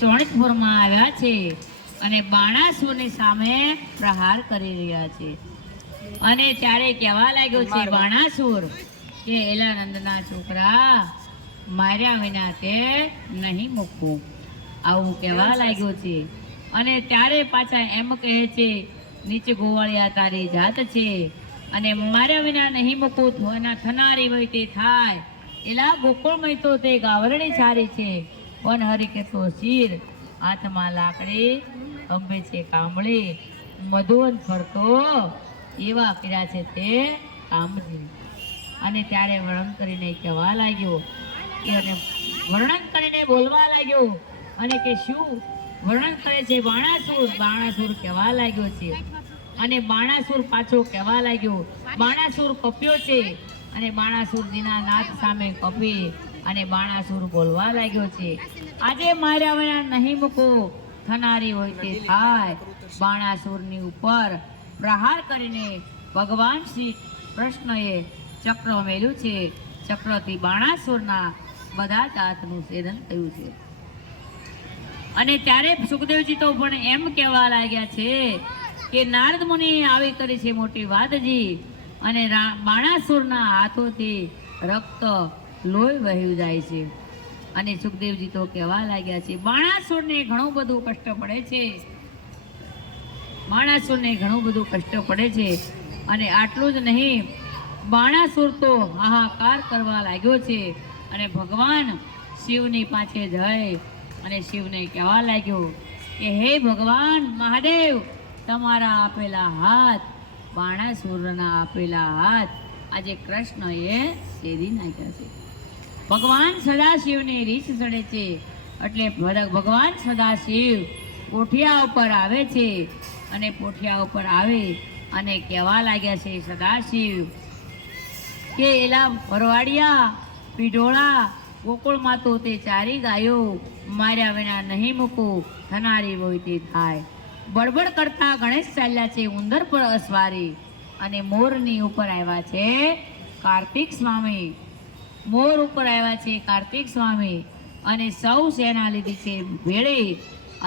ચોણિતપુરમાં આવ્યા છે અને બાણાસુરની સામે પ્રહાર કરી રહ્યા છે. અને ત્યારે કહેવા લાગ્યો છે બાણાસુર કે એલા નંદના છોકરા, માર્યા વિના તે નહીં મૂકવું, આવું કહેવા લાગ્યો છે. અને ત્યારે પાછા એમ કહે છે, નીચે ગોવાળિયા તારી જાત છે અને માર્યા વિના નહીં મૂકવું એના થનારી હોય તે થાય. એલા ગોકુળમય તો તે ગાવરણી સારી છે, વન હરી કે તો શીર, હાથમાં લાકડી, અંબે છે કામળી, મધુવન ફરતો એવા કર્યા છે તે કામજી. અને ત્યારે વર્ણન કરીને કહેવા લાગ્યો અને વર્ણન કરીને બોલવા લાગ્યો અને કે શું વર્ણન કરે છે બાણાસુર. બાણાસુર કહેવા લાગ્યો છે અને બાણાસુર પાછો કહેવા લાગ્યો. બાણાસુર કપ્યો છે અને બાણાસુરજીના નાથ સામે કપી અને બાણાસુર બોલવા લાગ્યો છે, આજે માર્યા વિના નહીં મૂકો, થનારી હોય તે થાય. બાણાસુરની ઉપર પ્રહાર કરીને ભગવાન શ્રી કૃષ્ણએ ચક્ર મેલ્યું છે. ચક્રથી બાણાસુરના બધા જ હાથનું છેદન થયું છે. અને ત્યારે સુખદેવજી તો પણ એમ કહેવા લાગ્યા છે કે નારદ મુનિએ આવી કરી છે મોટી વાતજી, અને બાણાસુરના હાથોથી રક્ત લોહી વહ્યું જાય છે. અને સુખદેવજી તો કહેવા લાગ્યા છે બાણાસુરને ઘણું બધું કષ્ટ પડે છે, બાણાસુરને ઘણું બધું કષ્ટ પડે છે. અને આટલું જ નહીં, બાણાસુર તો હાહાકાર કરવા લાગ્યો છે અને ભગવાન શિવની પાસે જઈ અને શિવને કહેવા લાગ્યો કે હે ભગવાન મહાદેવ, તમારા આપેલા હાથ, બાણાસુરના આપેલા હાથ આજે કૃષ્ણએ છેદી નાખ્યા છે. ભગવાન સદાશિવની રીસ ચડે છે એટલે ભગવાન સદાશિવ પોઠિયા ઉપર આવે છે અને પોઠિયા ઉપર આવે અને કહેવા લાગ્યા છે સદાશિવ કે એલા ભરવાડિયા, પીઢોળા, ગોકુળમાં તો તે ચારી ગાયો માર્યા વિના નહીં મૂકું, થનારી હોય તે થાય. બળબડ કરતા ગણેશ ચાલ્યા છે ઉંદર પર અસવારી અને મોરની ઉપર આવ્યા છે કાર્તિક સ્વામી. મોર ઉપર આવ્યા છે કાર્તિક સ્વામી અને સૌ સેના લીધી છે ભેળી,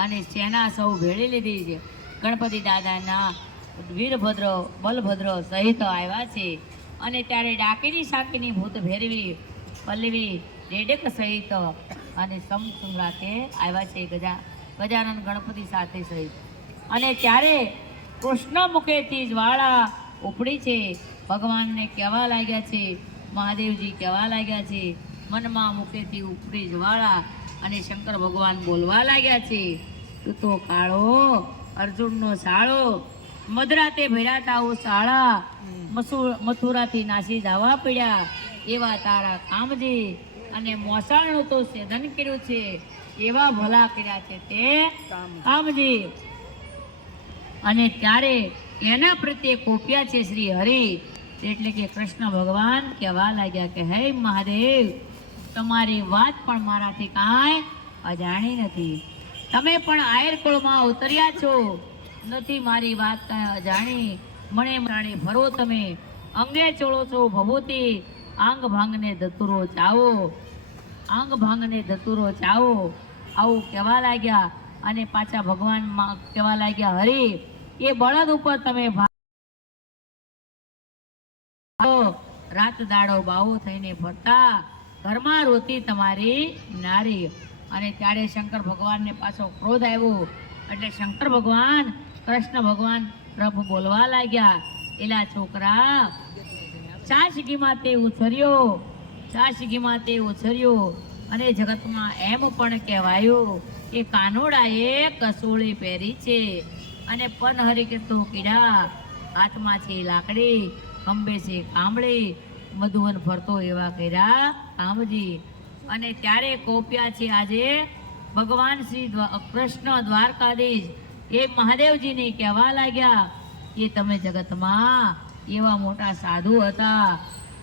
અને સેના સૌ ભેળી લીધી છે. ગણપતિ દાદાના વીરભદ્ર, બલભદ્ર સહિત આવ્યા છે. અને ત્યારે ડાકીની સાકીની ભૂત ભેરવી, પલ્લવી, ડેડક સહિત અને સમસુમરાતે આવ્યા છે ગજાનન ગણપતિ સાથે સહિત. અને ત્યારે કૃષ્ણ મુખેથી જ્વાળા ઉપડી છે. ભગવાનને કહેવા લાગ્યા છે, મહાદેવજી કહેવા લાગ્યા છે, મનમાં મુખેથી ઉપડી જ્વાળા. અને શંકર ભગવાન બોલવા લાગ્યા છે, તું તો કાળો અર્જુનનો સાળો, મધરાતે ભર્યા ઓ શાળા, મથુરાથી નાસી જવા પડ્યા એવા તારા કામજી. અને મોસાળનું તો સેદન કર્યું છે એવા ભલા કર્યા છે તે કામજી. અને ત્યારે એના પ્રત્યે કોપ્યા છે શ્રી હરિ, એટલે કે કૃષ્ણ ભગવાન કહેવા લાગ્યા કે હે મહાદેવ, તમારી વાત પણ મારાથી કાંઈ અજાણી નથી, તમે પણ આયર કુળમાં ઉતર્યા છો, નથી મારી વાત કાંઈ અજાણી, મને પ્રાણી ભરો તમે, અંગે ચોળો છો ભભૂતિ, આંગ ભાંગને ધતુરો ચાવો, આંગ ભાંગને ધતુરો ચાવો, આવું કહેવા લાગ્યા. અને પાછા ભગવાન કહેવા લાગ્યા હરિ, એ બળદ ઉપર તમે રાત દાડો બાવો થઈને ફરતા, ઘરમાં રોતી તમારી નારી. અને ત્યારે શંકર ભગવાનને પાછો ક્રોધ આવ્યો એટલે શંકર ભગવાન, કૃષ્ણ ભગવાન પ્રભુ બોલવા લાગ્યા, એલા છોકરા, ચાશગીમાં તે ઉછર્યો, ચાશગીમાં તે ઉછર્યો. અને જગતમાં એમ પણ કહેવાયું કે કાનોડાએ કસોળી પહેરી છે અને પનહરી કે તો કીડા, હાથમાં છે લાકડી, ખંભે છે કામળી, મધુવન ફરતો એવા કર્યા કામજી. અને ત્યારે કોપ્યા છે આજે ભગવાન શ્રી કૃષ્ણ દ્વારકાધીશ એ મહાદેવજીને કહેવા લાગ્યા કે તમે જગતમાં એવા મોટા સાધુ હતા,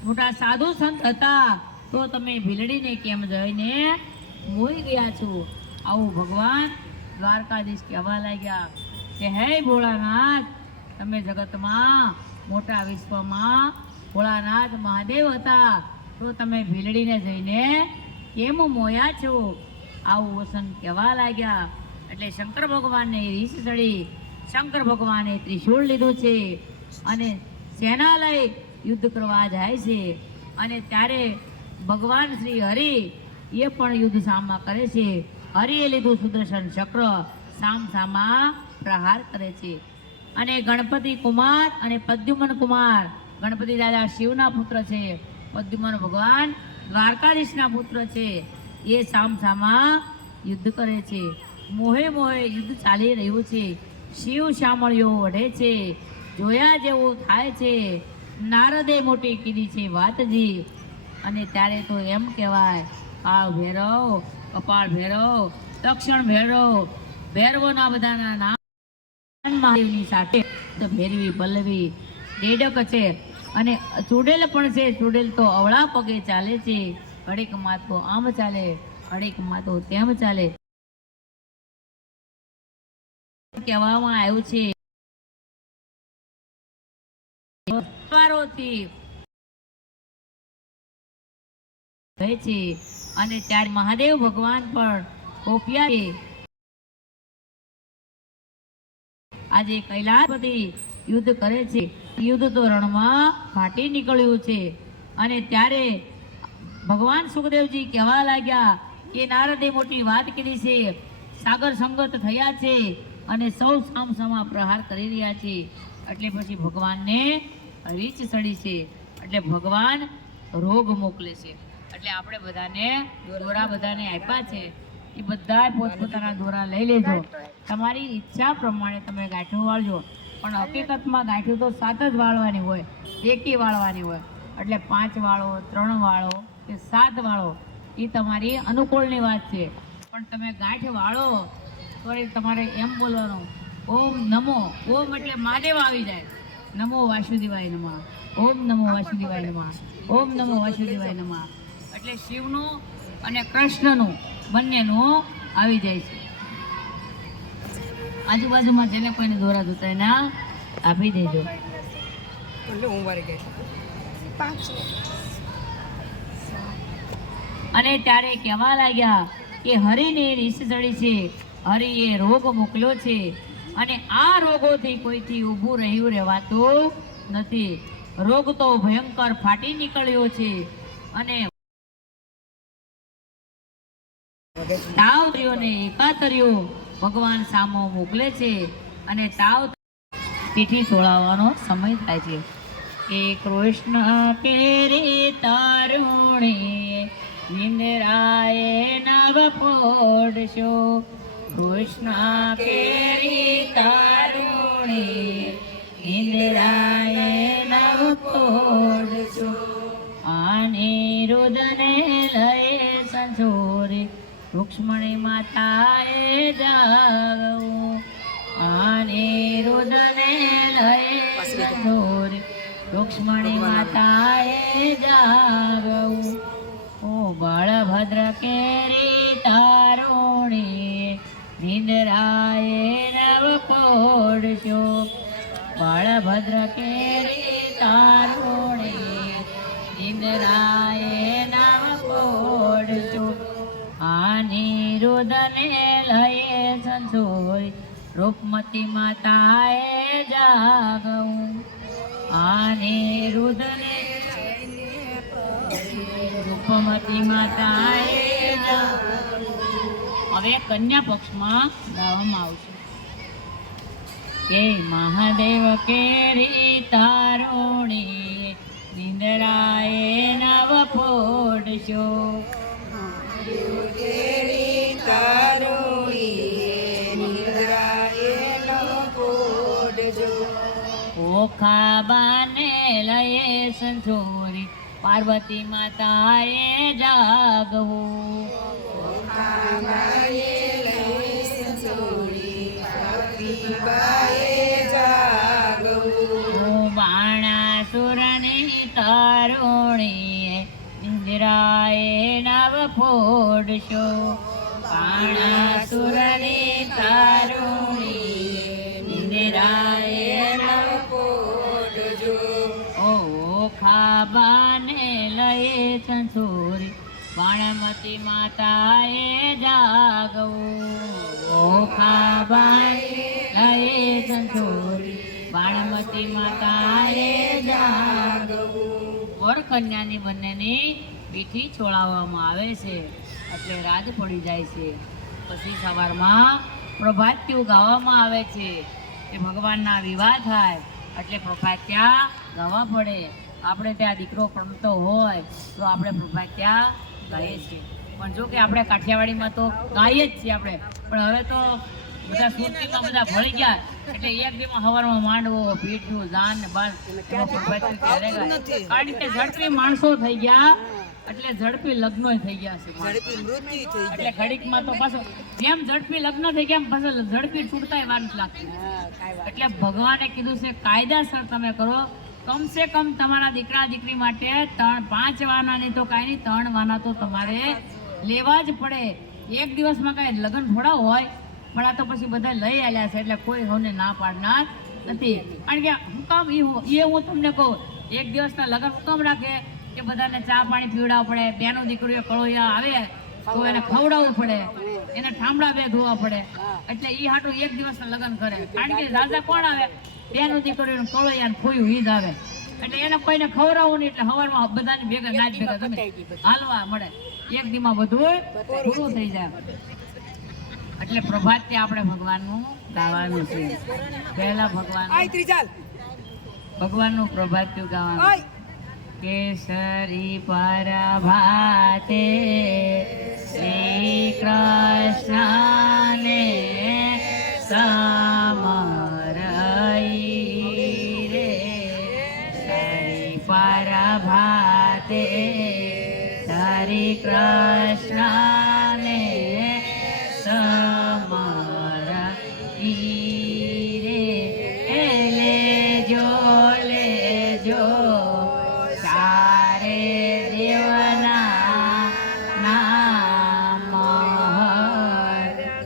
મોટા સાધુ સંત હતા, તો તમે ભીલડીને કેમ જઈને મોઈ ગયા છો. આવું ભગવાન દ્વારકાધીશ કહેવા લાગ્યા કે હે ભોળાનાથ, તમે જગતમાં મોટા વિશ્વમાં ભોળાનાથ મહાદેવ હતા, તો તમે ભીલડીને જઈને કેમ મોયા છો. આવું વસન કહેવા લાગ્યા. એટલે શંકર ભગવાનને રીસ ચડી શંકર ભગવાને ત્રિશૂળ લીધું છે અને સેના લઈ યુદ્ધ કરવા જાય છે. અને ત્યારે ભગવાન શ્રી હરિ એ પણ યુદ્ધ સામા કરે છે. હરિએ લીધું સુદર્શન ચક્ર, સામ સામા પ્રહાર કરે છે. અને ગણપતિ કુમાર અને પ્રદ્યુમન કુમાર, ગણપતિ દાદા શિવના પુત્ર છે, પ્રદ્યુમન ભગવાન દ્વારકાધીશના પુત્ર છે. એ સામ સામા યુદ્ધ કરે છે. મોહે મોહે યુદ્ધ ચાલી રહ્યું છે. શિવ શામળીઓ વઢે છે, જોયા જેવું થાય છે. નારદે મોટી કીધી છે વાતજી. અને ત્યારે તો એમ કહેવાય, કાળ ભૈરવ, કપાળ ભૈરવ, દક્ષિણ ભૈરવ, ભૈરવોના બધાના નામ મહાદેવની સાથે ભૈરવી પલ્લવી ડેડક છે. અને ચૂડેલ પણ છે. ચૂડેલ તો અવળા પગે ચાલે છે. ઘડીક માં તો આમ ચાલે, ઘડીક માં તો તેમ ચાલે. કહેવામાં આવ્યું છે છે. અને ત્યારે મહાદેવ ભગવાન પણ કોપિયા છે. આજે કૈલાસપતિ યુદ્ધ કરે છે. યુદ્ધ તો રણમાં ફાટી નીકળ્યું છે. અને ત્યારે ભગવાન સુખદેવજી કહેવા લાગ્યા કે નારદે મોટી વાત કરી છે, સાગર સંગત થયા છે અને સૌ સામ સામા પ્રહાર કરી રહ્યા છે. એટલે પછી ભગવાનને રીચ ચડી છે. એટલે ભગવાન રોગ મોકલે છે. એટલે આપણે બધાને દોરા બધાને આપ્યા છે. એ બધા પોતપોતાના દોરા લઈ લેજો. તમારી ઈચ્છા પ્રમાણે તમે ગાંઠું વાળજો. પણ હકીકતમાં ગાંઠું તો 7 જ વાળવાની હોય, એકી વાળવાની હોય. એટલે 5 વાળો, 3 વાળો કે 7 વાળો, એ તમારી અનુકૂળની વાત છે. પણ તમે ગાંઠ વાળો તો તમારે એમ બોલવાનું, ઓમ નમો. ઓમ એટલે મહાદેવ આવી જાય. નમો વાસુદેવાય નમઃ, ઓમ નમો વાસુદેવાય નમઃ, ઓમ નમો વાસુદેવાય નમઃ. એટલે શિવનું અને કૃષ્ણનું બંનેનું આવી જાય છે. આજુબાજુમાં જેને કોઈને દોરા જોતા એના આપી દેજો. અને ત્યારે કહેવા લાગ્યા કે હરિને રીસ ચડી છે, હરિએ રોગ મોકલ્યો છે. અને આ રોગોથી કોઈથી ઊભું રહ્યું રહેવાતું નથી. રોગ તો ભયંકર ફાટી નીકળ્યો છે. અને તાવ ને એકાતર્યો ભગવાન સામો મોકલે છે. અને તાવ પીઠી છોડાવવાનો સમય થાય છે. કે કૃષ્ણ કેરી તારુણી નિંદરાએ નવ પોડશો. કૃષ્ણ કેરી તારુણી નિંદરાએ નવ પોડશો. આને રુદને લય સંજોરે રૂક્ષ્મણી માતાએ જાગવું. આને રુદને લય સંજોરે રૂક્ષ્મણી માતાએ જાગવું. ઓ બળભદ્ર કેરી તારુણી નિંદરાએ નવ પોડશો. બળભદ્ર કેરી તારુણી નિંદરાએ નવ પોડશો. આની રુદને લયે સંસોરી રૂપમતી માતાએ જાગવું. આની રુદને રૂપમતી માતાએ જાગવું. હવે કન્યા પક્ષમાં ગાવામાં આવશે કે મહાદેવ કેરી તારુણી નિંદરાએ નવ પોડશો. ઓખા બાને લયે સંજોરી પાર્વતી માતાએ જાગવું. બાણાસુરની તારુણી નિંદરાએ નવ પોડશો. બાણાસુરની તારુણી નિંદરાએ નવ પોડશો. ઓ ખાબાને લયે સંસોરી બાણમતી માતાએ જાગવું ઓખાબાઈ લયે સંતોરી બાણમતી માતાએ જાગવું વર કન્યાની બંનેની પીઠી છોડાવવામાં આવે છે એટલે રાત પડી જાય છે. પછી સવારમાં પ્રભાત્યું ગાવામાં આવે છે કે ભગવાનના વિવાહ થાય એટલે પ્રભાત્યા ગાવા પડે. આપણે ત્યાં દીકરો પરણતો હોય તો આપણે પ્રભાત્યા ગાઈએ છીએ. પણ જો કે આપણે કાઠિયાવાડીમાં તો ગાઈએ જ છીએ આપણે, પણ હવે તો બધા સુરતીમાં બધા ભળી ગયા એટલે એક દીમાં સવારમાં માંડવો પીઠું દાન ને બાન પ્રભાત્યું ક્યારે ગાય. કારણ કે ઝડપી માણસો થઈ ગયા એટલે ઝડપી લગ્નો થઈ ગયા છે. એટલે ઘડીકમાં તો પાછો જેમ ઝડપી લગ્ન થઈ ગયા એમ પાછો ઝડપી છૂટતા વાર નથી લાગતી. એટલે ભગવાને કીધું છે કાયદાસર તમે કરો. કમસે કમ તમારા દીકરા દીકરી માટે 5 વાના નહીં તો કાંઈ નહીં 3 વાના તો તમારે લેવા જ પડે. એક દિવસમાં કાંઈ લગ્ન થોડા હોય, પણ આ તો પછી બધા લઈ આવ્યા છે એટલે કોઈ હોને ના પાડનાર નથી. કારણ કે હું કામ એ હું તમને કહું, એક દિવસના લગ્ન હું કામ રાખે કે બધાને ચા પાણી પીવડાવવું પડે, બેનો દીકરીઓ કળોયા આવે તો એને ખવડાવવું પડે, એને ઠામડા બે ધોવા પડે, એટલે એ હાટું એક દિવસના લગ્ન કરે. કારણ કે રાજા કોણ આવે? બેનો દીકરીઓ કળોયા ફોયું ઈ જ આવે. એટલે એને કોઈને ખવડાવવું નહીં એટલે સવારમાં બધાને ભેગા નાચ ભેગા તમે હાલવા મળે, એક દીમાં બધું પૂરું થઈ જાય. એટલે પ્રભાતે આપણે ભગવાનનું ગાવાનું છે. પહેલા ભગવાનનું પ્રભાત્યું ગાવાનું. કેસરી પ્રભાતે શ્રી કૃષ્ણને સમરઈ રે શ્રી પ્રભાતે શ્રી કૃષ્ણને સમરઈ રે લેજો લેજો સારે દેવના નામ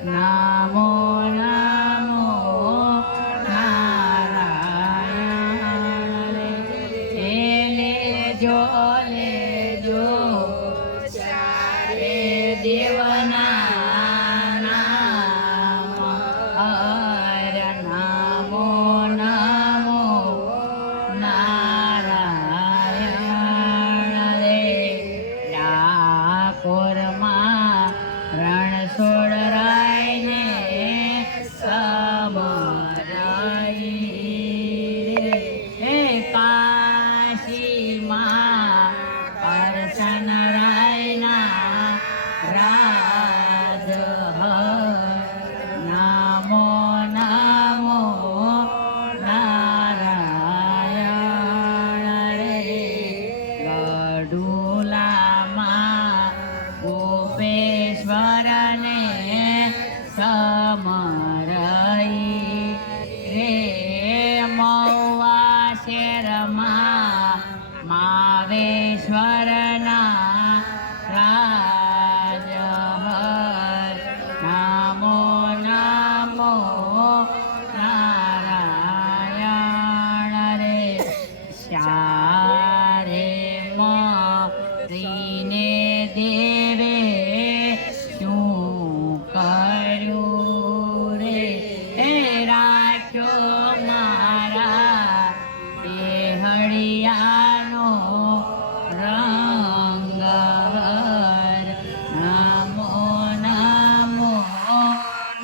નામો નામો નારાયણ લેજો લેજો સારે દેવના નામ નામો નામો કોરમાં રણ છોડરાયને સમરાઈ હે કાશીમાં કરશન રાયના રાજ નામો નામો નારાયણ રે ગઢુલામાં ગોપેશ્વરને સમરઈ રે મૌવા શેરમાં માવેશ્વરના રાજ નામો નામો નારાયણ રે શારે મરીને દેવે શું કર્યું રે એ રાખ્યો મારા દેહળિયાનો રંગ નામો નામો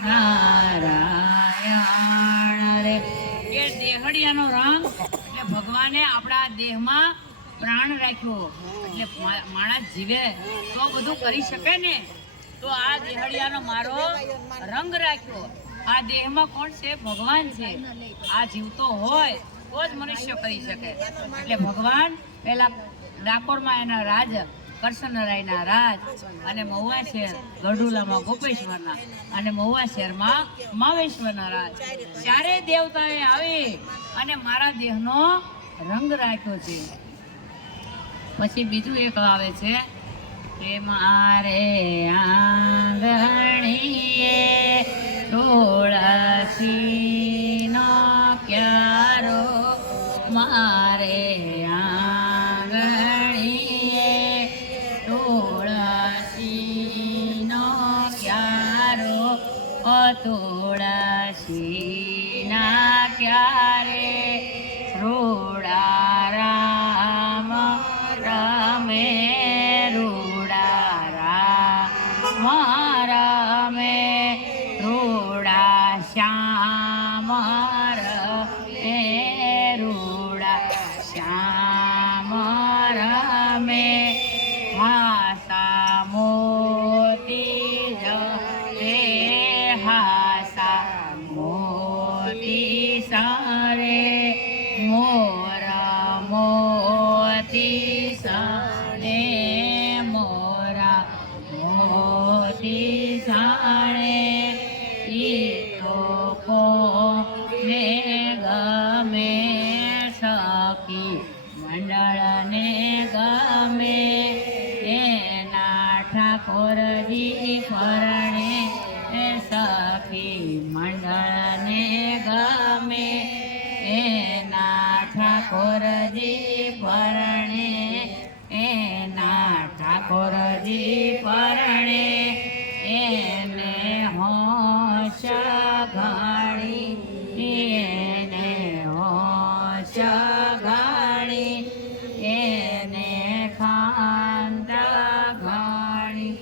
નારાયણ રે. એ દેહળિયાનો રંગ એટલે ભગવાને આપણા દેહમાં પ્રાણ રાખ્યો. એટલે માણસ જીવે તો બધું કરી શકે ને, તો આ દેહળિયાનો મારો રંગ રાખ્યો. આ દેહમાં કોણ છે? ભગવાન છે. આ જીવતો હોય તો જ મનુષ્ય કરી શકે. એટલે ભગવાન પહેલા ડાકોરમાં એના રાજ કરશનરાયના રાજ અને મહુવા શહેર ગઢુલામાં ગોપેશ્વરના અને મહુવા શહેરમાં માવેશ્વરના રાજ ચારે દેવતાએ આવી અને મારા દેહનો રંગ રાખ્યો છે. પછી બીજું એક આવે છે કે મારે આંગણીએ તુલસીનો ક્યારો મારે આંગણીએ તુલસી તુળસીના ક્યારે રૂડા રામ રમે રૂડા રામ રમે રૂડા શ્યામ રમે રૂડા શ્યામ રમે હાસા મોતી જરે હાસા મોતી સારે મોર મોતી સારે મોરા મોતી સારે ઈ તો કોને ગમે સખી મંડળને ગમે એના ઠાકોરજી પરણે સખી મંડળને ગમે એના ઠાકોરજી પરણે એના ઠાકોરજી પરણે એને હોશ ઘાણી એને હોશ ઘાણી એને ખાંત ઘાણી.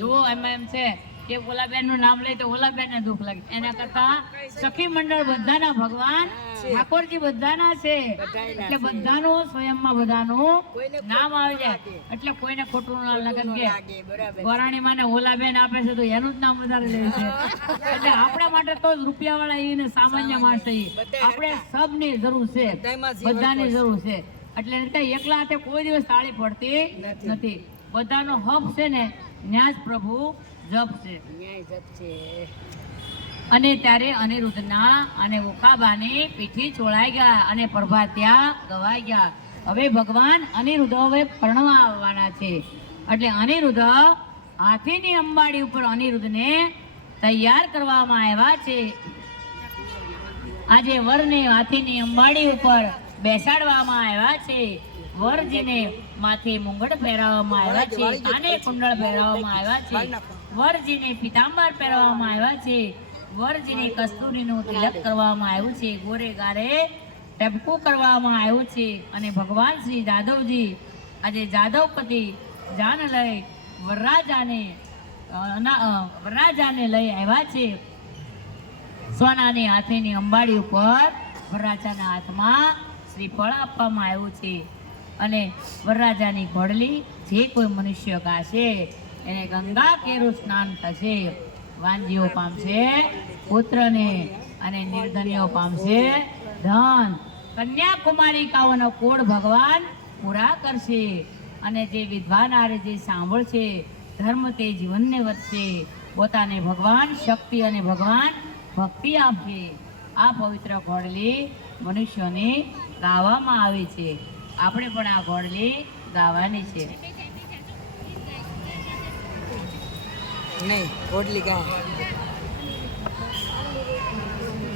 જુઓ એમાં એમ છે કે ઓલાબેન નું નામ લઈ તો ઓલાબેન ને દુઃખ લાગે, એના કરતા સખી મંડળ બધાના ભગવાન ઠાકોરજી બધાના છે એટલે બધાનું સ્વયંમાં બધાનું નામ આવી જાય એટલે કોઈને ખોટું ના લાગે કે ગોરાણી માને ઓલાબેન આપે છે તો એનું જ નામ વધારે લે છે. એટલે આપણા માટે તો રૂપિયા વાળા એને સામાન્ય માણસ આપણે સબની જરૂર છે, બધાની જરૂર છે. એટલે એકલા હાથે કોઈ દિવસ તાળી પડતી નથી. બધાનો હક છે ને ન્યાજ પ્રભુ જપ છે. અને ત્યારે અનિરુદ્ધના અને ઓખાબાની પીઠી ચોળાઈ ગયા અને પ્રભા ત્યાં ગવાઈ ગયા. હવે ભગવાન અનિરુદ્ધ હવે પરણવા આવવાના છે એટલે અનિરુદ્ધ હાથીની અંબાડી ઉપર અનિરુદ્ધને તૈયાર કરવામાં આવ્યા છે. આજે વરને હાથીની અંબાડી ઉપર બેસાડવામાં આવ્યા છે. વરજીને માથે મુંગટ પહેરાવવામાં આવ્યા છે, કાને કુંડળ પહેરાવવામાં આવ્યા છે, વરજીને પીતાંબર પહેરાવવામાં આવ્યા છે, વરજીને કસ્તુરીનું તિલક કરવામાં આવ્યું છે, ગોરે ગારે ટપકું કરવામાં આવ્યું છે. અને ભગવાન શ્રી જાદવજી આજે જાદવપતિ જાન લઈ વરરાજાને લઈ આવ્યા છે. સોનાની હાથીની અંબાડી ઉપર વરરાજાના હાથમાં શ્રીફળ આપવામાં આવ્યું છે અને વરરાજાની ઘોડલી જે કોઈ મનુષ્ય ગાશે એને ગંગા કેરું સ્નાન થશે. વાંજીઓ પામશે પુત્રને અને નિર્ધનીઓ પામશે ધન. કન્યાકુમારિકાઓનો કોડ ભગવાન પૂરા કરશે અને જે વિદ્વાન આરે જે સાંભળશે ધર્મ તે જીવનને વધશે. પોતાને ભગવાન શક્તિ અને ભગવાન ભક્તિ આપશે. આ પવિત્ર ઘોડલી મનુષ્યોની ગાવામાં આવી છે. આપણે પણ આ ઘોડલી ગાવાની છે. નહીં ઘોડલી ગા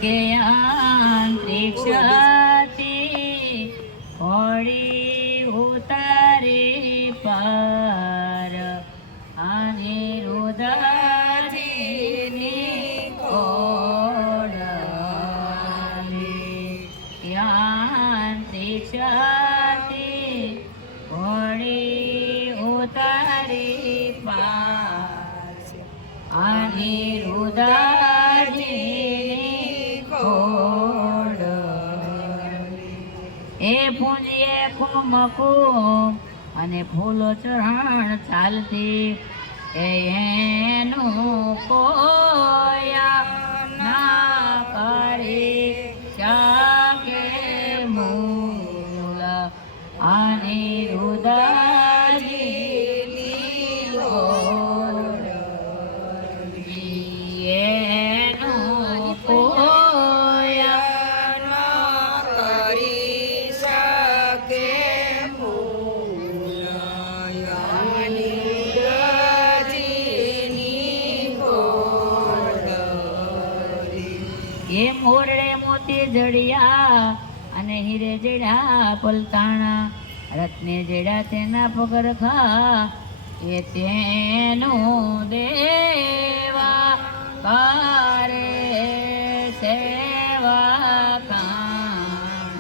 કે અંતરિક્ષથી ઘોડી ઉતારી પર અનિરુદ્ધજીની ઘોડલી અંતરિક્ષથી ઘોડી ઉતારી પર અનિરુદ્ધજીની ઘોડલી. એ પૂંજીએ કુમકુમ અને ફૂલો ચરણ ચાલતી એનું કોયા ના કરી શકે મૂલ અનિરુદ્ધજીની ઘોડલી. એનું કોયા ના કરી શકે એ મોરડે મોતી જડિયા અને હીરે જડ્યા પલતાણા, રત્ને જડ્યા તેના પગરખા એ તેનું દેવા કરે સેવા કામ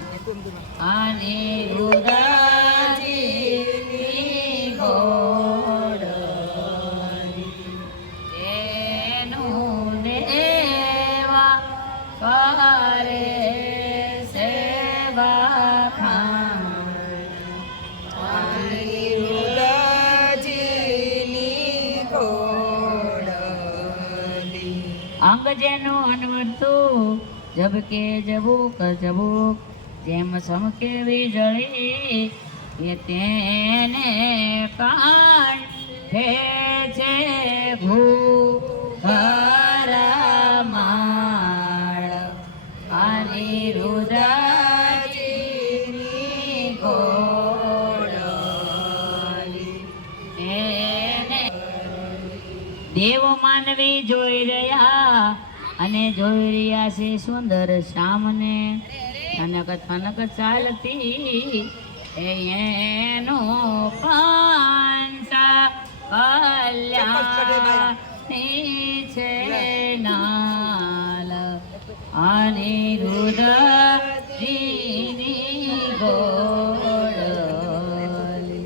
અનિરુદ્ધજીની ઘોડલી એનું દેવા કરે સેવા કામ અનિરુદ્ધજીની ઘોડલી અંગ જેનું અનવરતું જબકે જબુક જબુક જેમ સમકે વીજળી એ તેને કાંઠે છે ઘૂઘરમાળ અનિરુદ્ધજીની ઘોડલી એને દેવો માનવી જોઈ રહ્યા અને જોઈ રહ્યા છે સુંદર શ્યામને થનક થનક ચાલતી એનો પાંસા કલ્યાણી છે નાલ અનિરુદ્ધજીની ઘોડલી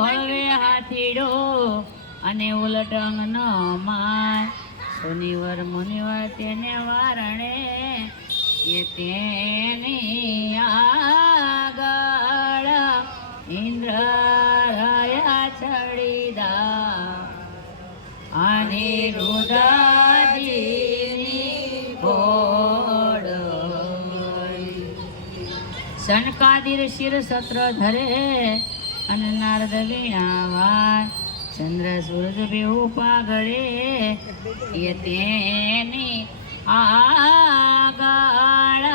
હવે હાથીડો અને ઉલટંગ ન માય શનિવાર મુનિવાર તેને વારણે એ તેની આગળ ઇન્દ્ર રહ્યા છડીદા અનિરુદ્ધજીની ઘોડલી સનકાદિર શિર સત્ર ધરે અને નારદ વીણાવાય ચંદ્ર સૂરજ બેહુ પાઘડે એ તેની આગળ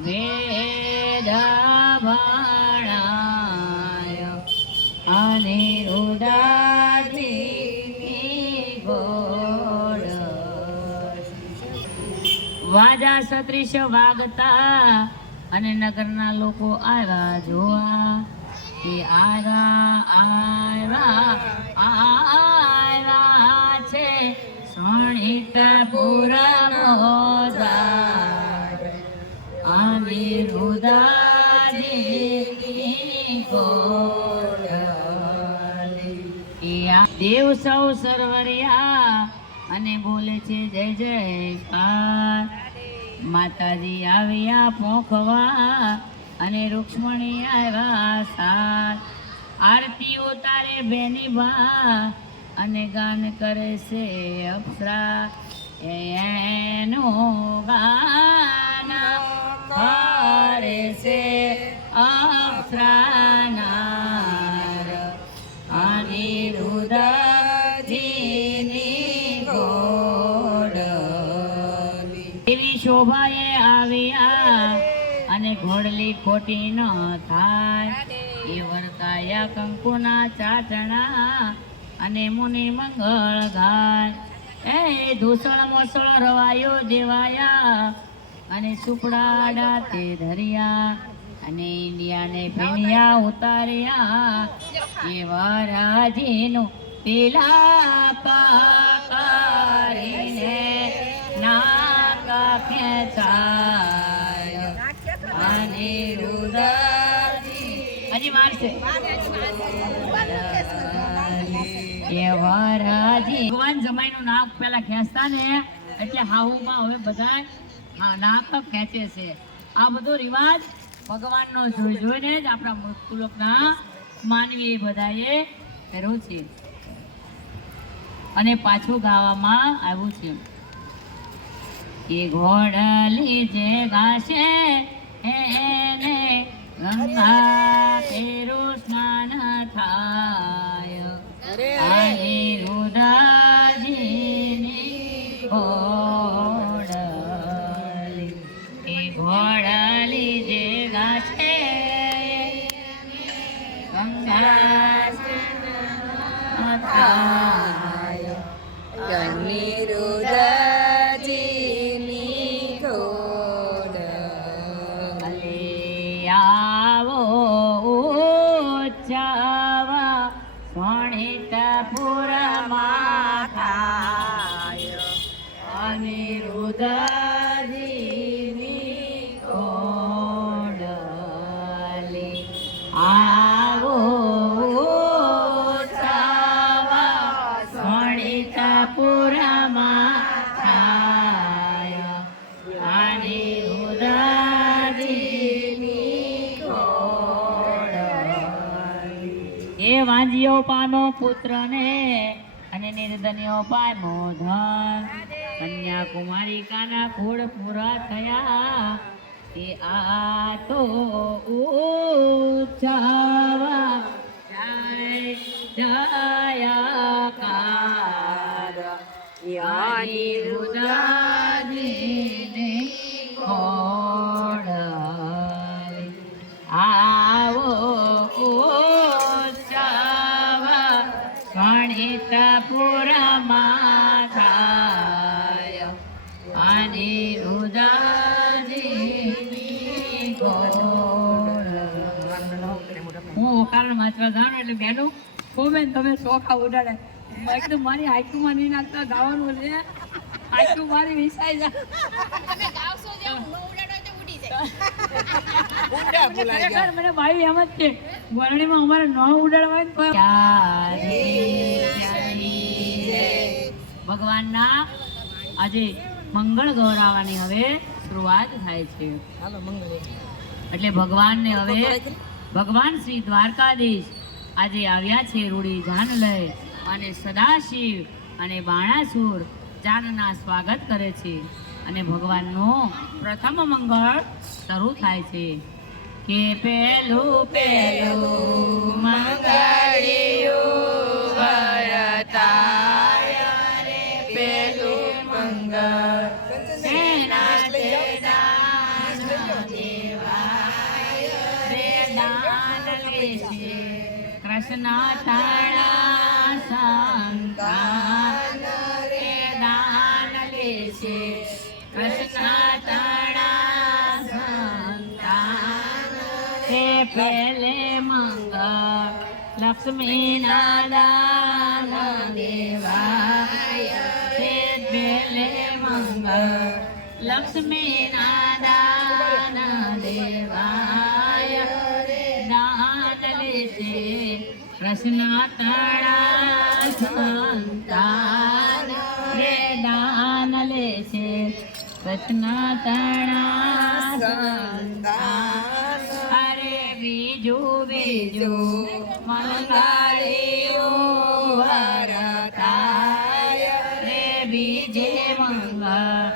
વેદ ભણાય અનિરુદ્ધજીની ઘોડલી વાજા સદૃશ વાગતા અને નગરના લોકો આવ્યા જોવા કે આવ્યા છે સોણિતપુર મોજાર અનિરુદ્ધજીની ઘોડલી દેવ સૌ સરવરિયા અને બોલે છે જય જયકાર માતાજી આવ્યા પોખવા અને રૂક્ષ્મણી આવ્યા સાથ આરતી ઉતારે બેની બા અને ગાન કરે છે અપ્સરા એનું ગાન કરે છે અપ્સરાનાર અનિરુદ્ધજીની ઘોડલી એવી શોભાએ આવ્યા અને ઘોડલી ખોટી ન થાય એ વર્તાયા કંકુના ચાટણા અને મુનિ મંગળ ગાય એ ધૂસળ મોસળ રવાયો દેવાયા અને સુપડાડા તે ધર્યા અને ઇન્ડિયાને ફેણિયા ઉતાર્યા એ વરાજીનું તિલાપ કરીને નાકા ખેંચાય અનિરુદ્ધજી હજી મારશે એ વરાજી ભગવાન જમાઈનું નાક પેલા ખેંચતા ને એટલે હાહુમાં હવે બધા નાક ખેંચે છે આ બધો રિવાજ ભગવાનનો જોઈને જ આપણા મૃત્યુલોકના માનવી બધાએ કર્યો છે અને પાછું ગાવામાં આવ્યું છે કે ઘોડલી જે ગાશે એને ગંગા તેરું સ્નાન થાય અનિરુદ્ધજીની ઘોડલી એ ઘોડલી જે ગાશે ગંગા સ્નાન થાય અનિરુદ્ધજીની ઘોડલી આવો ઉચ્ચાવા સોણિતપુરમાં થાય અનિરુદ્ધજીની કોડલે આવો ચાવા વણિતાપુરામાં થાય અનિરુદ્ધજીની કોડલે એ વાંજિયો પાનો પુત્રને અને નિર્ધન્યો પામો ધન કન્યાકુમારી કાના કુળ પૂરા થયા એ આ તો ઉચ્ચાવા જયકાર અનિરુદ્ધજીને કોડલે આવો ઉચ્ચાવા વણિતાપુરામાં થાય અનિરુદ્ધજીની કોડલે. હું ઓકારણ વાંચવા જાણું એટલે બેનું બેન તમે શોખા ઉડાડે એકદમ મારી આઈક્યુમાં નહીં નાખતા ગાવાનું છે આઈક્યુ મારી વિસાઈ જાય ખરેખર મને ભાઈ એમ જ છે વરણીમાં અમારે ન ઉડાડવા ભગવાનના આજે મંગળ ગૌરાવાની હવે શરૂઆત થાય છે. એટલે ભગવાનને હવે ભગવાન શ્રી દ્વારકાધીશ આજે આવ્યા છે રૂડી જાન લઈ અને સદાશિવ અને બાણાસુર જાનના સ્વાગત કરે છે અને ભગવાનનું પ્રથમ મંગળ શરૂ થાય છે કે પેલું મંગળિયું વરતાય રે પેલું મંગળ સેના તે દાન દેવાય રે દાન લેશે કૃષ્ણ તાળા સંતાન રે દાન લેશે કૃષ્ણ તાળા સંતાન તે પહેલે મંગળ લક્ષ્મી દાન દેવાય તે પહેલે મંગળ લક્ષ્મી દાન દેવાય દાન લેશે કૃષ્ણ તાળા સંતાન રે દાન લેશે કૃષ્ણ તાળા સંતાન અરે બીજું મંગળિયું વરતાય રે બીજે મંગળ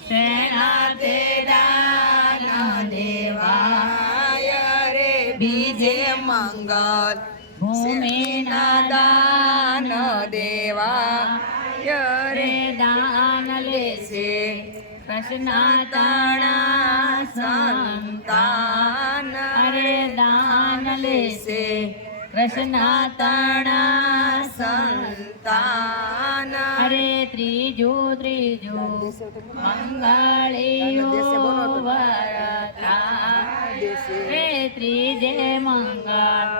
સેના તે દાન દેવાય રે બીજે મંગલ ભૂમિના દાન દેવાય રે દાન લેશે કૃષ્ણ તાળા સંતાન અરે દાન લેશે કૃષ્ણ તાળા સંતાન અરે ત્રીજું મંગળિયું વરતાય રે ત્રીજે મંગળ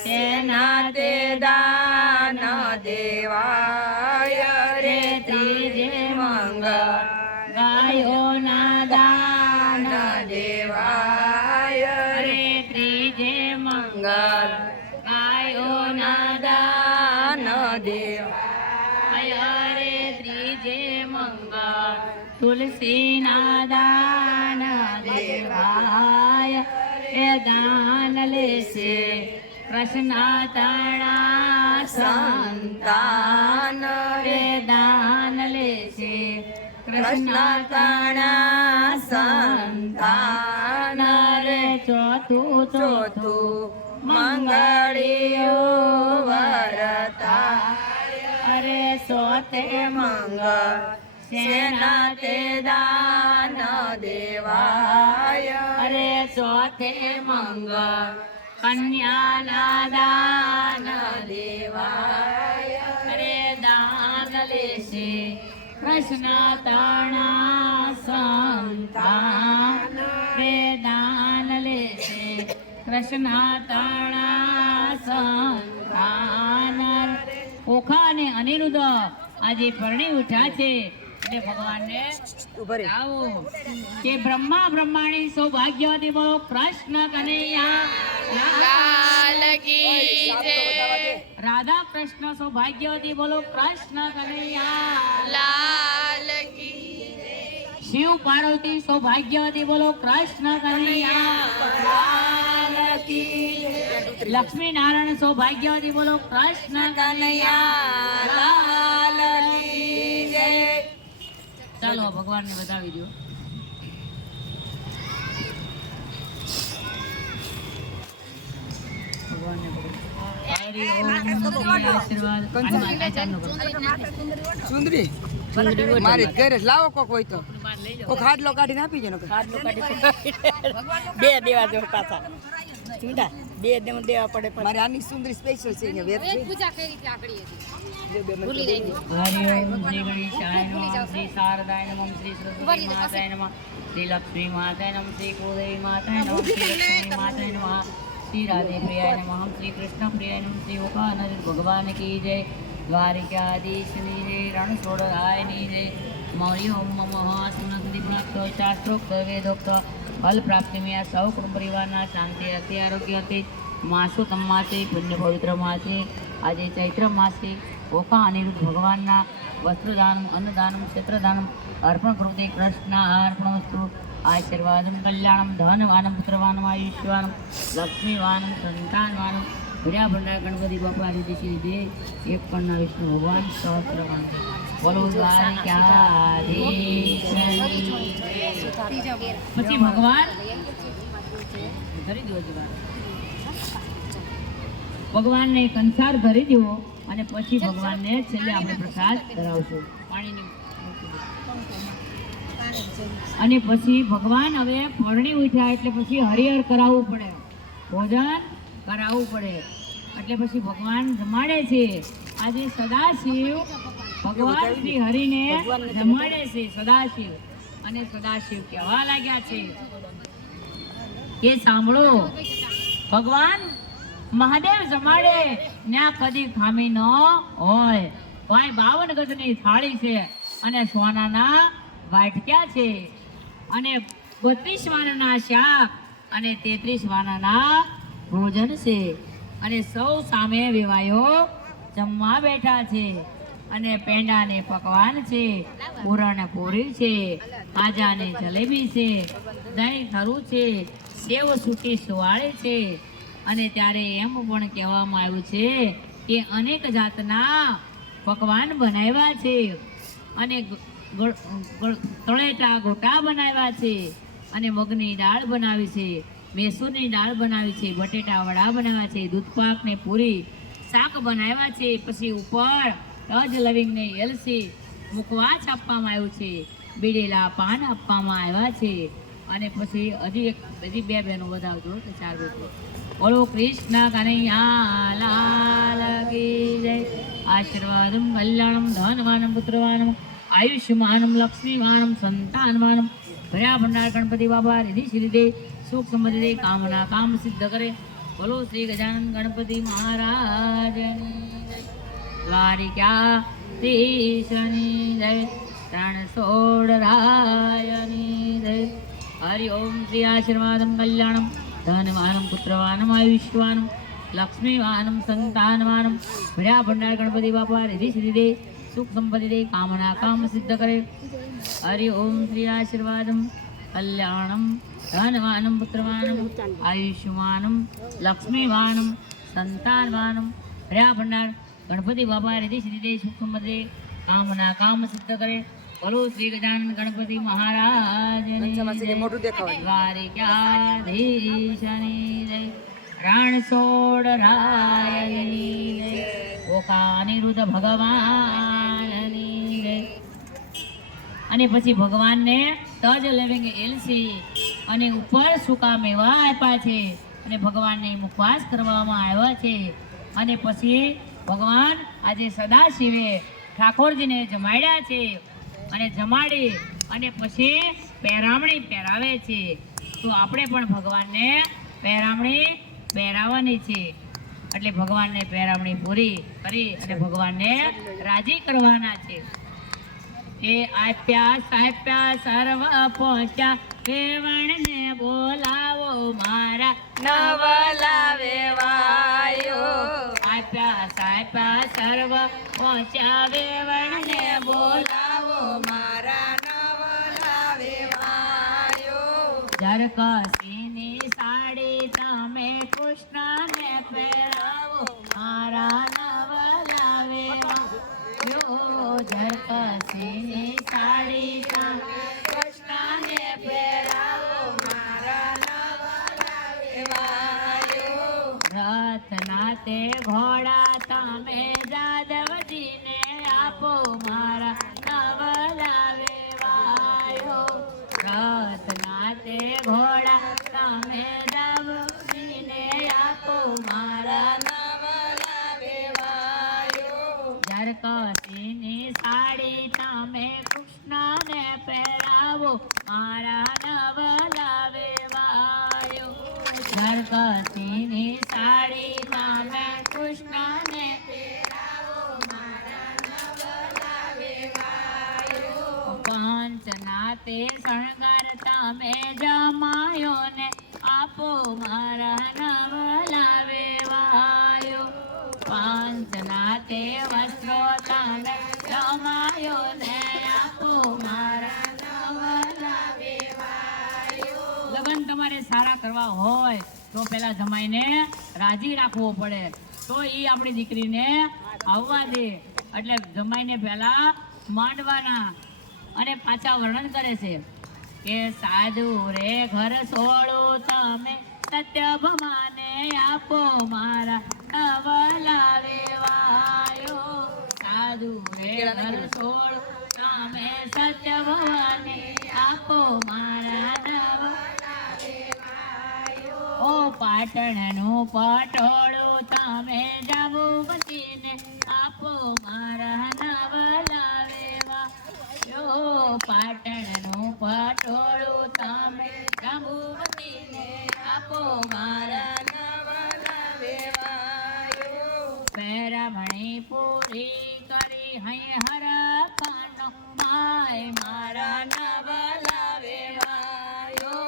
સેના તે દાન દેવાય રે ત્રીજે મંગળ ગાયોના દાન દેવાય રે ત્રીજે મંગળ ગાયોના દાન દેવાય રે ત્રીજે મંગળ તુલસીના દાન દેવાય એ દાન લેશે કૃષ્ણ તાળા સંતાન રે દાન લેશે કૃષ્ણ તાળા સંતાન રે ચોથું મંગળિયું વરતાય અરે સોતે મંગળ સેના તે દાન દેવાય અરે ચોથે મંગળ કન્યાના દાન દેવાય અરે દાન લેશે કૃષ્ણ તાળા સંતાન રે દાન લેશે કૃષ્ણ તાળા સંતાન ઓખા અને અનિરુદ્ધ આજે પરણી ઉઠ્યા છે એટલે ભગવાનને ઉભા રે. ગાઓ કે બ્રહ્મા બ્રહ્માણી સૌભાગ્યવતી બોલો કૃષ્ણ કનૈયા લાલ કી જય. રાધા કૃષ્ણ સૌભાગ્યવતી બોલો કૃષ્ણ કનૈયા લાલ કી શિવ પાર્વતી સૌભાગ્યવતી બોલો કૃષ્ણ કનૈયા લાલ કી લક્ષ્મી નારાયણ સૌભાગ્યવતી બોલો કૃષ્ણ કનૈયા લાલ કી જય. ચાલો ભગવાનને વધાવી દો. ભગવાનને હરિ ઓમ આશીર્વાદ. આની માતા ચાંદલો કરો. સુંદરી સુંદરી હોય મારી ઘરે લાવો કોક હોય તો બહાર લઈ જાઓ. કોક હાડલો કાઢીને આપી જો હાથનો કાઢી બે દેવા જો પાછા ચૂંડા બે દેવા પડે મારે આની સુંદરી સ્પેશિયલ છે અહીંયા વેર છે જો બે મને હરિ ઓમ શ્રી ગણેશાય નમઃ શ્રી શારદાય નમઃ શ્રી સરસ્વતી માતાય નમઃ શ્રી લક્ષ્મી માતાય નમઃ શ્રી કુલદેવી માતાય નમઃ શ્રી લક્ષ્મી માતાય નમઃ શ્રી રાધે પ્રિયાય નમઃ શ્રી કૃષ્ણ પ્રિયાય નમઃ શ્રી ઓકાનંદ ભગવાન કી જય. દ્વારિકાધીશની જય. રણછોડરાયની જય. મૌર્ય ઓમ મમ સુનંદી પ્રાપ્ત શાસ્ત્રોક્ત વેદોક્ત ફલ પ્રાપ્તિ મેં સૌ કુટુંબ પરિવારના શાંતિ હતી આરોગ્ય હતી. માસોત્તમ માસે પુણ્ય પવિત્ર માસે આજે ચૈત્ર માસે ઓકા અનિરુદ્ધ ભગવાનના વસ્ત્રદાન અન્નદાનમ ક્ષેત્રદાનમ અર્પણ કૃતે કૃષ્ણ અર્પણસ્તુ. આશીર્વાદમ કલ્યાણમ ધનવાનમ પુત્રવાનમ આયુષ્યવાનમ લક્ષ્મીવાનમ સંતાનવાનમ ભર્યા ભંડાર ગણપતિ બાપા રીતિ દે એક કણના વિષ્ણુ ભગવાન સહસ્રવાન બોલો દ્વારિકાધીશની. પછી ભગવાન ધરી દો જરા. ભગવાનને કંસાર ધરી દો અને પછી ભગવાનને છેલ્લે આપણે પ્રસાદ કરાવશું પાણીની. અને પછી ભગવાન હવે પરણી ઉઠ્યા એટલે પછી હરિહર કરાવવું પડે, ભોજન કરાવવું પડે. એટલે પછી ભગવાન જમાડે છે. આજે સદાશિવ ભગવાન શ્રી હરિને જમાડે છે સદાશિવ. અને સદાશિવ કહેવા લાગ્યા છે કે સાંભળો, ભગવાન મહાદેવ જમાડે ત્યાં કદી ખામી ન હોય. ભાઈ 52 ગજની થાળી છે અને સોનાના વાટક્યા છે અને 32 વાનાના શાક અને 33 વાનાના ભોજન છે. અને સૌ સામે વેવાયો જમવા બેઠા છે. અને પેંડા ને પકવાન છે, પૂરણ પૂરી છે, ખાજા ને જલેબી છે, દહીં ખરું છે, સેવ સૂકી સુવાળી છે. અને ત્યારે એમ પણ કહેવામાં આવ્યું છે કે અનેક જાતના પકવાન બનાવ્યા છે અને તળેટા ગોટા બનાવ્યા છે અને મગની દાળ બનાવી છે, મેસૂરની દાળ બનાવી છે, બટેટા વડા બનાવ્યા છે, દૂધપાક ને પૂરી શાક બનાવ્યા છે. પછી ઉપર તજ લવિંગ ને એલસી મુખવાસ આપવામાં આવ્યું છે, બીડેલા પાન આપવામાં આવ્યા છે. અને પછી હજી બે બહેનો વધાવજો કે 4 બહેનો. બોલો કૃષ્ણ કનૈયા લાલ કી જય. આશીર્વાદમ કલ્યાણમ ધનવાનમ પુત્રવાનમ આયુષ્યમાનમ લક્ષ્મીવાનમ સંતાનવાનમ ભર્યા ભંડાર ગણપતિ બાબા રીધિ સિદ્ધિ સુખ સમૃદ્ધિ દે, કામના કામ સિદ્ધ કરે. બોલો શ્રી ગજાનન ગણપતિ મહારાજની જય. દ્વારિકાધીશની જય. રણછોડરાયની જય. હરિ ઓમ શ્રી આશીર્વાદમ કલ્યાણમ ધનવાનમ પુત્રવાનમ આયુષ્યવાનમ લક્ષ્મીવાનમ સંતાનવાનમ ભર્યા ભંડાર ગણપતિ બાપા રીધિ સિદ્ધિ દે, સુખ સંપત્તિ દે, કામના કામ સિદ્ધ કરે. હરિ ઓમ શ્રી આશીર્વાદમ કલ્યાણમ ધનવાનમ પુત્રવાનમ આયુષ્યવાનમ લક્ષ્મીવાનમ સંતાનવાનમ ભર્યા ભંડાર ગણપતિ બાપા રીધિ સિદ્ધિ દે, સુખ સંપત્તિ દે, કામના કામ સિદ્ધ કરે. બોલો શ્રી ગજાનન ગણપતિ મહારાજની જય. મોટું દેખાવાય. દ્વારિકાધીશની જય. રણછોડરાયની જય. ઓકા અનિરુદ્ધ ભગવાનની જય. અને પછી ભગવાનને તજ લવિંગ એલસી અને ઉપર સૂકા મેવા આપ્યા છે અને ભગવાનને મુખવાસ કરવામાં આવ્યા છે. અને પછી ભગવાન આજે સદાશિવે ઠાકોરજીને જમાડ્યા છે અને જમાડી અને પછી પહેરામણી પહેરાવે છે. તો આપણે પણ ભગવાનને પહેરામણી પહેરાવવાની છે. એટલે ભગવાનને પહેરામણી પૂરી કરી અને ભગવાનને રાજી કરવાના છે. એ આપ્યા સાપ્યા સર્વ પહોંચ્યા વેવણને બોલાવો મારા નવલા વેવાયો આપ્યા સાપ્યા સર્વ પહોંચ્યા વેવણને બોલાવો મારા નવલા વેવાયો ઝરકસીની સાડી તમે કૃષ્ણને પહેરાવો મારા નવલા વેવાયો ઝરકસીની સાડી તમે કૃષ્ણને પહેરાવો મારા નવલા વેવાયો રથના તે ઘોડા તમે જાદવજીને આપો મારા નવલા વેવાયો રથના તે ઘોડા તમે જાદવજીને આપો મારા નવલા વેવાયો ઝરકસીની સાડી તમે કૃષ્ણને પહેરાવો મારા નવલા વેવાયો ઝરકસીની સાડી તમે કૃષ્ણને પહેરાવો મારા નવલા વેવાયો પાંચના તે શણગાર તમે જમાયોને આપો મારા નવલા વેવાયો પાંચના તે વસ્ત્રો તમે જમાયોને આપો મારા નવલા વેવાયો લગ્ન તમારે સારા કરવા હોય તો પેલા જમાઈને રાજી રાખવો પડે તો એ આપણી દીકરીને આવવા દે એટલે જમાઈને પહેલા માંડવાના અને પાછા વર્ણન કરે છે કે સાધુ રે ઘર સોળું તમે સત્યભામાને આપો મારા નવલા વેવાયો સાધુ રે ઘર સોળું તમે સત્યભામાને આપો મારા નવલા વેવાયો ઓ પાટણનું પટોળું તમે જાંબુવતીને આપો મારા નવલા વેવાયો પાટણનું પટોળું તમે જાંબુવતીને આપો મારા નવલા વેવાયો પેરામણી પૂરી કરી હૈ હરખાનો માય મારા નવલા વેવાયો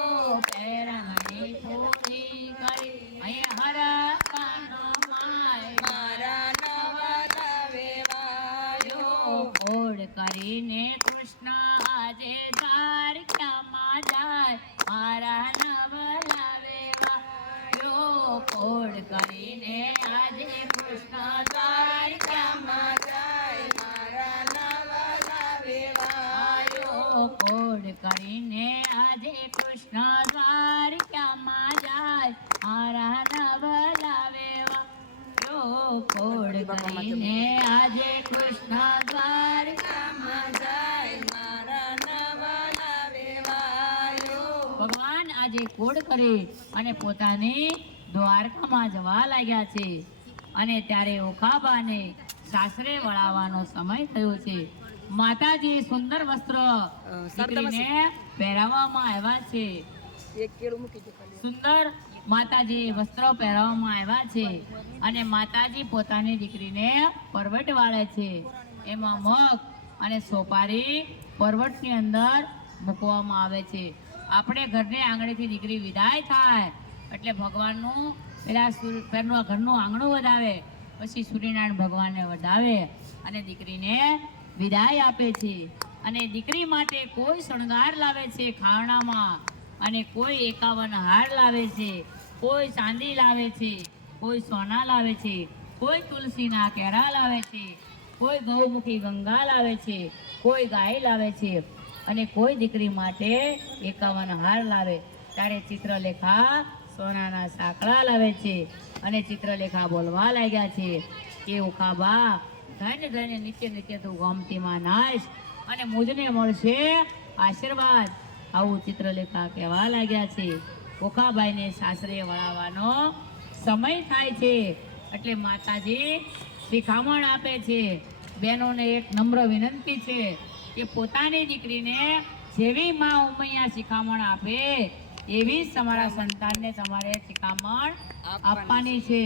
પેરામણી પૂરી કરી હૈ હરખાનો માય મારા નવલા વેવાયો ઓડ કરીને કૃષ્ણ આજે દ્વારકામાં જાય મારા નવલા વેવાયો ઓડ કરીને આજે કૃષ્ણ દ્વારકામાં જાય મારા નવલા વેવાયો કોડ કરીને આજે કૃષ્ણ દ્વારકામાં જાય મારા નવલા વેવાયો કોડ કરીને આજે કૃષ્ણ દ્વારકામાં જાય મારા નવલા વેવાયો ભગવાન આજે કોડ કરી અને પોતાની દ્વારકામાં જવા લાગ્યા છે અને ત્યારે ઓખાબાને સાસરે વળાવવાનો સમય થયો છે માતાજી સુંદર વસ્ત્ર દીકરીને પહેરાવવામાં આવ્યા છે એક કેળું મૂકી દે ખાલી. સુંદર માતાજી વસ્ત્રો પહેરાવવામાં આવ્યા છે અને માતાજી પોતાની દીકરીને પરવટ વાળે છે એમાં મગ અને સોપારી પરવટની અંદર મૂકવામાં આવે છે આપણે ઘરને આંગણેથી દીકરી વિદાય થાય એટલે ભગવાનનું પેલા ઘરનું આંગણું વધાવે પછી સૂર્યનારાયણ ભગવાનને વધાવે અને દીકરીને વિદાય આપે છે અને દીકરી માટે કોઈ શણગાર લાવે છે ખાવણામાં અને કોઈ 51 હાર લાવે છે કોઈ ચાંદી લાવે છે કોઈ સોના લાવે છે કોઈ તુલસીના કેરા લાવે છે કોઈ ગૌમુખી ગંગા લાવે છે કોઈ ગાય લાવે છે અને કોઈ દીકરી માટે 51 હાર લાવે ત્યારે ચિત્રલેખા સોનાના સાંકળા લાવે છે અને ચિત્રલેખા બોલવા લાગ્યા છે કે ઉખાબા ધન્ય ધન્ય નિત્ય નિત્ય તું ગમતીમાં નાશ અને મુજને મળશે આશીર્વાદ આવું ચિત્રલેખા કહેવા લાગ્યા છે ઓખાબાઈને સાસરે વળાવવાનો સમય થાય છે એટલે માતાજી શિખામણ આપે છે બહેનોને એક નમ્ર વિનંતી છે કે પોતાની દીકરીને જેવી માં ઉમૈયા શિખામણ આપે એવી જ તમારા સંતાનને તમારે શિખામણ આપવાની છે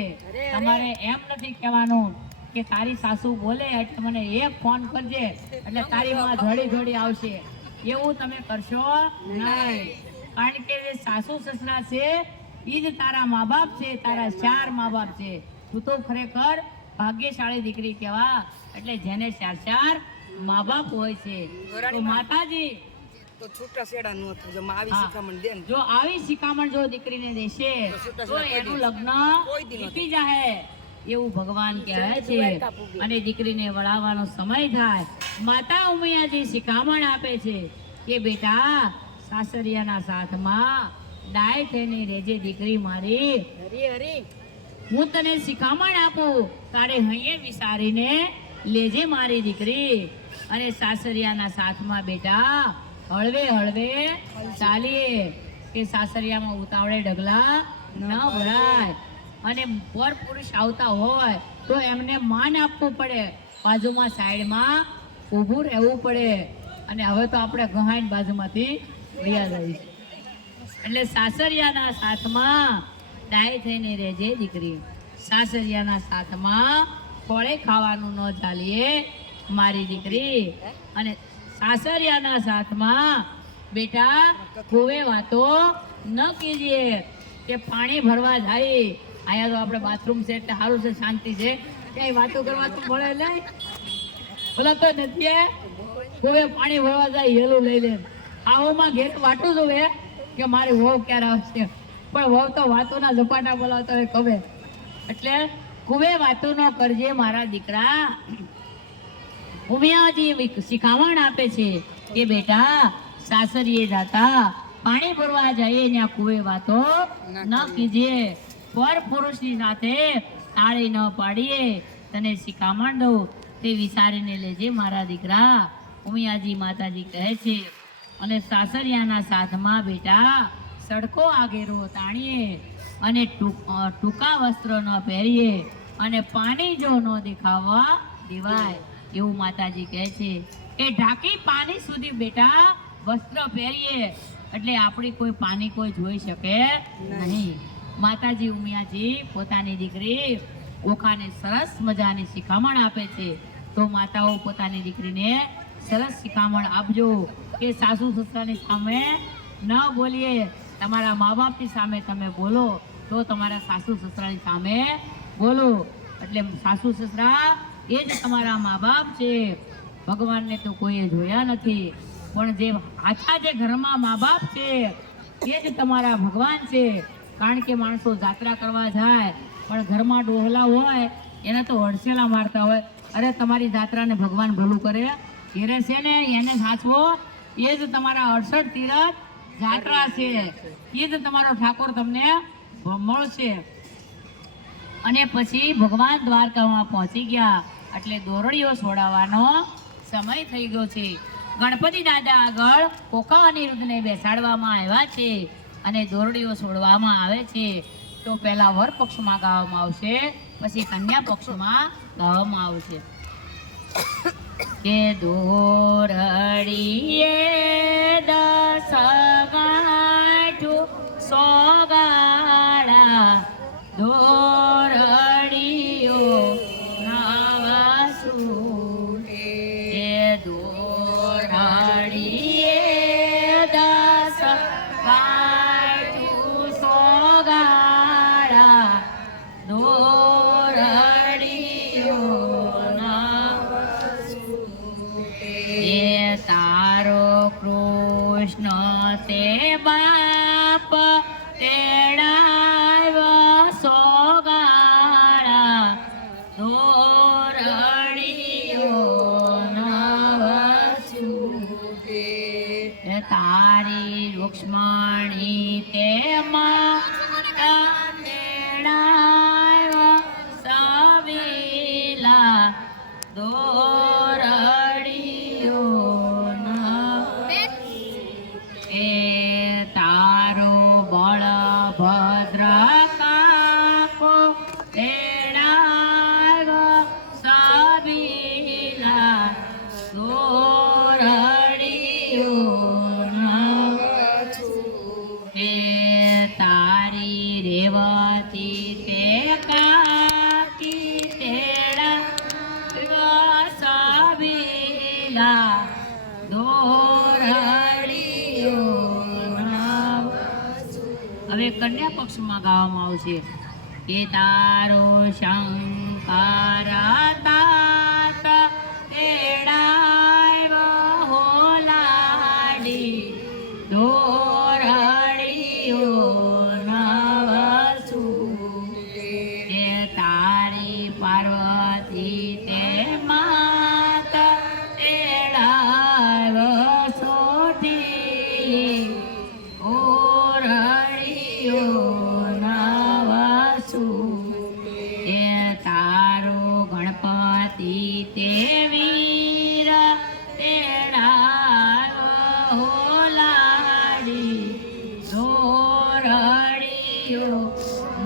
તમારે એમ નથી કહેવાનું કે તારી સાસુ બોલે એટલે મને એક ફોન કરજે એટલે તારી માં ધડી આવશે, એવું તમે કરશો નહીં. કારણ કે જે સાસુ સસરા છે એ જ તારા મા બાપ છે, તારા 4 મા બાપ છે. તું તો ખરેખર ભાગ્યશાળી દીકરી કહેવા. એટલે જેને 4 મા બાપ હોય છે, તો માતાજી તો છૂટા છેડા નો થજો. માં આવી શિખામણ દે ને. જો આવી શિખામણ જો દીકરીને દેશે તો એનું લગ્ન જીતી જાહે એવું ભગવાન કહે છે. અને દીકરીને વળાવવાનો સમય થાય, માતા ઉમિયાજી શિખામણ આપે છે કે બેટા સાસરિયાના સાથમાં ડાય થઈને રેજે દીકરી મારી. હરી હરી હું તને શિખામણ આપું, તારે હૈયે વિચારીને લેજે મારી દીકરી. અને સાસરિયાના સાથમાં બેટા હળવે ચાલીએ, કે સાસરિયામાં ઉતાવળે ડગલા ન ભરાય. અને પર પુરુષ આવતા હોય તો એમને માન આપવું પડે, બાજુમાં સાઈડમાં ઊભું રહેવું પડે. અને હવે તો આપણે ગહાઈન બાજુમાંથી વયા જઈએ. એટલે સાસરિયાના સાથમાં ડાય થઈને રહેજે દીકરી. સાસરિયાના સાથમાં ખોળે ખાવાનું ન ચાલીએ મારી દીકરી. અને સાસરિયાના સાથમાં બેટા ખોવે વાતો ન કીજીએ કે પાણી ભરવા જાય. આયા તો આપણે બાથરૂમ છે એટલે સારું છે, શાંતિ છે, ક્યાંય વાતો કરવા તો મળે નહીં. બોલા તો નથી ખોવે પાણી ભરવા જાય હેલું લઈ લે. આહોમાં ઘેર વાટું જોવે કે મારી વહુ ક્યારે આવશે, પણ વહુ તો વાતોના ઝપાટા બોલાવતો હોય કવે. એટલે કુવે વાતો ન કરજે મારા દીકરા. ઉમિયાજી શિખામણ આપે છે કે બેટા સાસરીએ જાતા પાણી ભરવા જઈએ ત્યાં કુવે વાતો ન કીજે, પર પુરુષની સાથે તાળી ન પાડીએ. તને શિખામણ દઉં તે વિચારીને લેજે મારા દીકરા. ઉમિયાજી માતાજી કહે છે. અને સાસરિયાના સાથમાં બેટા સડકો આગેરો તાણીએ, અને ટૂંકા વસ્ત્ર ન પહેરીએ, અને પાણી જો ન દેખાવા દેવાય એવું માતાજી કહે છે. કે ઢાંકી પાણી સુધી બેટા વસ્ત્ર પહેરીએ એટલે આપણી કોઈ પાણી કોઈ જોઈ શકે નહીં. માતાજી ઉમિયાજી પોતાની દીકરી ઓખાને સરસ મજાની શિખામણ આપે છે. તો માતાઓ પોતાની દીકરીને સરસ શિખામણ આપજો કે સાસુ સસરાની સામે ન બોલીએ. તમારા મા બાપની સામે તમે બોલો તો તમારા સાસુ સસરાની સામે બોલો. એટલે સાસુ સસરા એ જ તમારા મા બાપ છે. ભગવાનને તો કોઈએ જોયા નથી, પણ જે આછા જે ઘરમાં મા બાપ છે એ જ તમારા ભગવાન છે. કારણ કે માણસો જાત્રા કરવા જાય પણ ઘરમાં ડોહલા હોય એને તો હડસેલા મારતા હોય. અરે તમારી જાત્રાને ભગવાન ભલું કરે, ઘેરે છે ને એને સાચવો, એ જ તમારા 68 તીરથ જાત્રા છે, એ જ તમારો ઠાકોર તમને મળશે. અને પછી ભગવાન દ્વારકામાં પહોંચી ગયા એટલે દોરડીઓ છોડાવવાનો સમય થઈ ગયો છે. ગણપતિ દાદા આગળ કોકા અનિરુદ્ધને બેસાડવામાં આવ્યા છે અને દોરડીઓ છોડવામાં આવે છે. તો પહેલા વર પક્ષમાં ગાવામાં આવશે, પછી કન્યા પક્ષમાં ગાવામાં આવશે. કે દોરડીએ 10 ગાંઠું 100 ગાળા, દોરડીઓ નાવા છૂટે. દોરડીએ 10 ગાંઠું 100 ગાળા, દોરડીઓ તારો કૃષ્ણ તે બાપ તેડાવ્યો 100 ગાળા, દોરડીઓ નાવા છૂટે. તારી રૂક્ષ્મણી તેમાં તેડાવ્યો સવેલા, દોરડીઓ તારો બળભદ્ર કાકો તેડાવ્યો સવેલા, દોરડીઓ તારી રેવતી તે કાકી તેડા હવે કન્યા પક્ષમાં ગાવામાં આવશે કે તારો શંકર તાત તેડાવ્યો હોલાડી દોરડીઓ નવસુ તે તારી પાર્વતી તે માત તેડાવ્યો સોઢી ઓરડીઓ નવસુ તે તારો ગણપતિ તે વીર તેડાવ્યો હોલાડી દોરડીઓ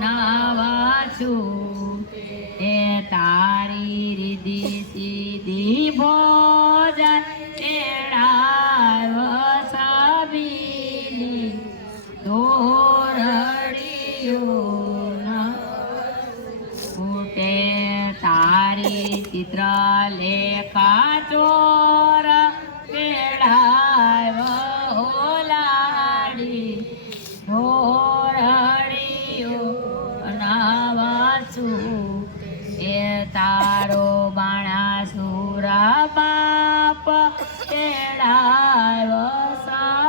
નવસુ તે તારી રીધિ સીધી ભોજન તેડાવ્યો સબીલી દોરડીઓ ફૂટે તારી ચિત્ર લેખા ચોર તેડાવ્યો હોલાડી દોરડીઓ નવસુ એ તારો બાણાસુર બાપ તેડાવ્યો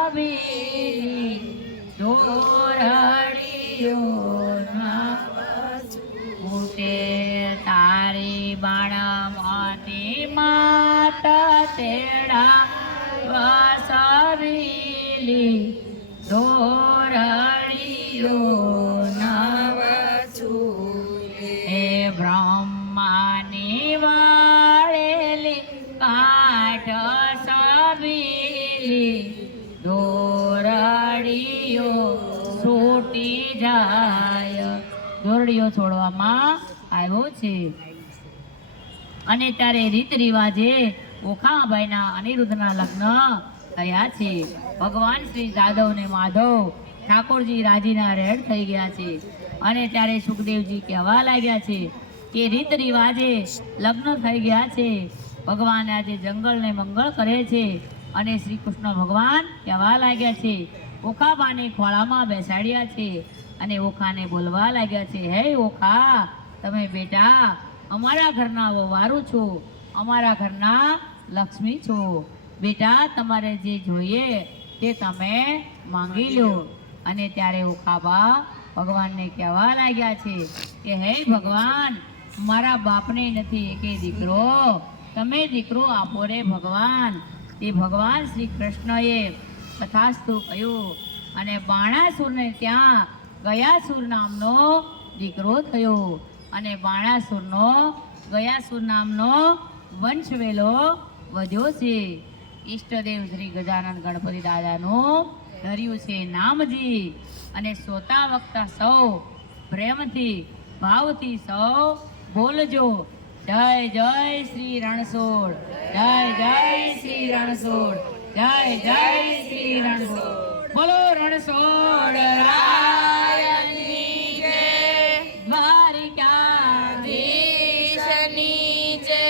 સબીલી દોરડીઓ નવસુ ફૂટે તારી બાણમતી માત તેડાવ્યો સબીલી દોરડીઓ નવસુ હે બ્રહ્માની વાળેલી કાઠ સબીલી દોરડીઓ છૂટી જાય દોરડીઓ છોડવામાં આવ્યો છે અને ત્યારે રીત રિવાજે ઓખાબાઈના અનિરુદ્ધના લગ્ન થયા છે. ભગવાન શ્રી જાદવ ને માધવ ઠાકોરજી રાજીના રેડ થઈ ગયા છે અને ત્યારે સુખદેવજી કહેવા લાગ્યા છે કે રીત રિવાજે લગ્ન થઈ ગયા છે. ભગવાન આજે જંગલને મંગળ કરે છે અને શ્રી કૃષ્ણ ભગવાન કહેવા લાગ્યા છે ઓખાબાને ખોળામાં બેસાડ્યા છે અને ઓખાને બોલવા લાગ્યા છે હે ઓખા તમે બેટા અમારા ઘરના વવારું છો, અમારા ઘરના લક્ષ્મી છો. બેટા તમારે જે જોઈએ તે તમે માંગી લો. અને ત્યારે ઓખાબા ભગવાનને કહેવા લાગ્યા છે કે હે ભગવાન મારા બાપને નથી એકે દીકરો, તમે દીકરો આપો રે ભગવાન. તે ભગવાન શ્રી કૃષ્ણએ તથાસ્તુ કહ્યું અને બાણાસુરને ત્યાં ગયાસુર નામનો દીકરો થયો અને ગયાસુર નામનો વંશવેલો વધ્યો છે. ઈષ્ટદેવ શ્રી ગજાનન ગણપતિ દાદાનું ધર્યું છે નામજી અને શ્રોતા વક્તા સૌ પ્રેમથી ભાવથી સૌ બોલજો જય જય શ્રી રણછોડ, જય જય શ્રી રણછોડ, જય જય શ્રી રણછોડ. બોલો રણછોડ રાયની જય, દ્વારિકાધીશની જય,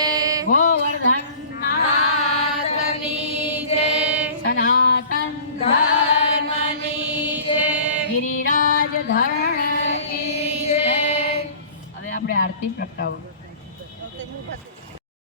ગોવર્ધનનાથની જય, સનાતન ધર્મની જય, ગિરિરાજ ધરણ કી જય. હવે આપણે આરતી પ્રગટાવો.